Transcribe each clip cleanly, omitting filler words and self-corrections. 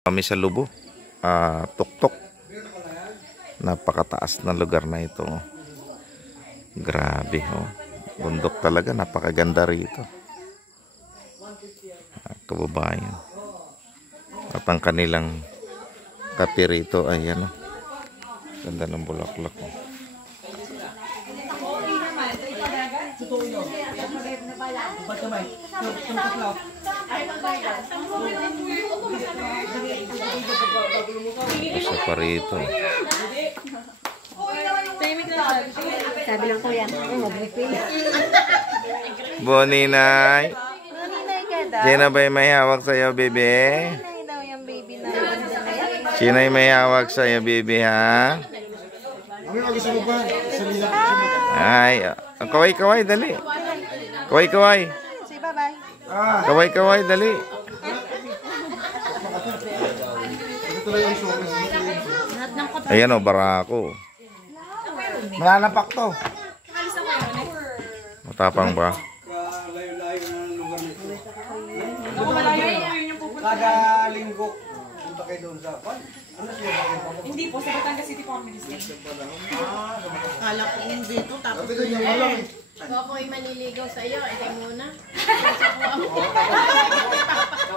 Kami sa Lubo, Tuktok. Napakataas na lugar na ito. Grabe, oh. Bundok talaga, napakaganda rito. Kababayan. At ang kanilang kape rito ay ano, ganda ng bulaklak, oh. Isa pa rito. Sabi ng kuya, mag-refill. Boninay. Boninay ka daw. Sino ba yung may hawak sa'yo, bebe? Boninay daw yung baby na ganda na yan. Sino yung may hawak sa'yo, bebe, ha? Ay, kaway-kaway, dali. Kaway-kaway. Say bye-bye. Kaway-kaway, dali. Ayan, o, barako. Malalapak to. Matapang ba? Kada linggo, punta kayo doon sa pan. Hindi po, sa Batangas City po kami minister. Kala ko hindi ito, tapos Kung ako'y maniligaw sa'yo, ito muna.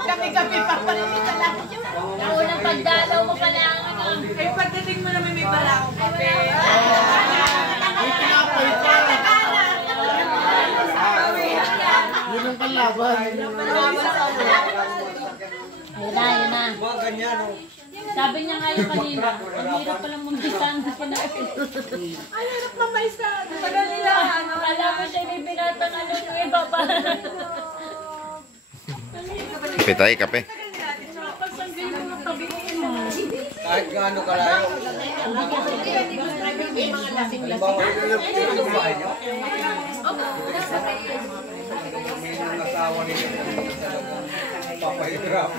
Kami-kami pa pala may talaki yun. Ang unang pagdalaw mo pala ang ano. Ay, pagdating mo naman may balakong kape. yun ang palaban. Ayun na. Mga ganyan, oh. Sabi niya nga yung kanina, ang hirap palang muntisan na pinakin. Ang hirap mamaysa. Taga nila, ano. Alam mo siya may binatang ano yung iba pa. Kape tayo, kape. Pasanggay mo ng tabi ko yun. Kahit gaano kalayo. May mga lasing-lasing. Ito ba nyo? May mga asawa nila. Papahirap.